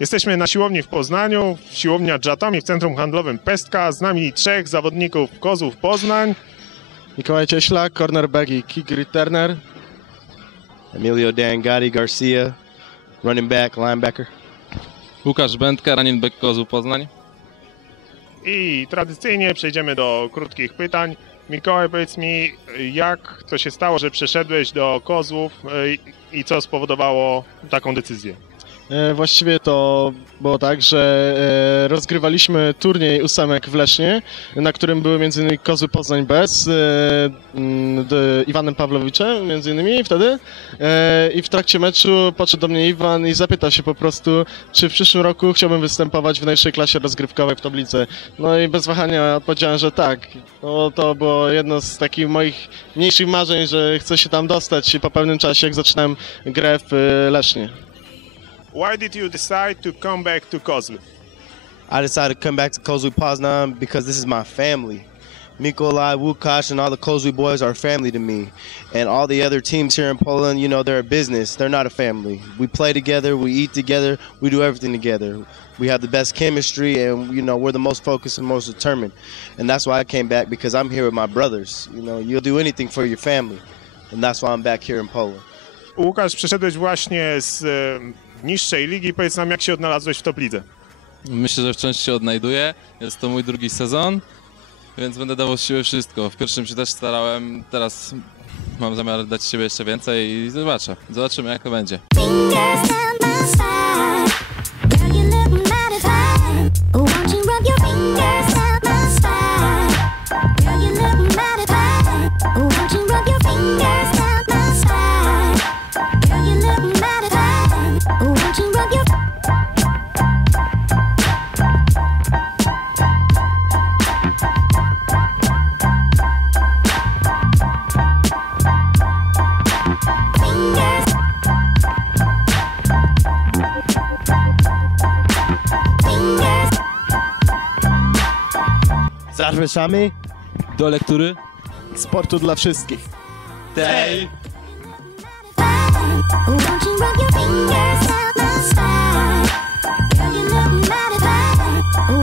Jesteśmy na siłowni w Poznaniu, siłownia Jatomi w centrum handlowym Pestka. Z nami trzech zawodników Kozłów Poznań. Mikołaj Cieślak, cornerback i kick returner. Emilio Dangati Garcia, running back, linebacker. Łukasz Będka, running back Kozu Poznań. I tradycyjnie przejdziemy do krótkich pytań. Mikołaj, powiedz mi, jak to się stało, że przeszedłeś do Kozłów y, i co spowodowało taką decyzję? E, właściwie to było tak, że e, rozgrywaliśmy turniej ósemek w Lesznie, na którym były m.in. Kozły Poznań bez d- Iwanem Pawlowiczem innymi wtedy e, i w trakcie meczu podszedł do mnie Iwan i zapytał się po prostu, czy w przyszłym roku chciałbym występować w najwyższej klasie rozgrywkowej w tablicy. No i bez wahania odpowiedziałem, że tak. No, to było jedno z takich moich mniejszych marzeń, że chcę się tam dostać po pewnym czasie, jak zaczynałem grę w e, Lesznie. Why did you decide to come back to Kozły? I decided to come back to Kozui Poznan because this is my family. Mikolai, Wukash, and all the Kozui boys are family to me. And all the other teams here in Poland, you know, they're a business. They're not a family. We play together, we eat together, we do everything together. We have the best chemistry, and, you know, we're the most focused and most determined. And that's why I came back because I'm here with my brothers. You know, you'll do anything for your family. And that's why I'm back here in Poland. Łukasz, przeszedłeś właśnie z niższej ligi. Powiedz nam, jak się odnalazłeś w top lidze? Myślę, że wciąż się odnajduję. Jest to mój drugi sezon, więc będę dawał z siebie wszystko. W pierwszym się też starałem, teraz mam zamiar dać siebie jeszcze więcej i zobaczę. Zobaczymy jak to będzie. Zapraszamy Do lektury? Sportu dla wszystkich. Tej!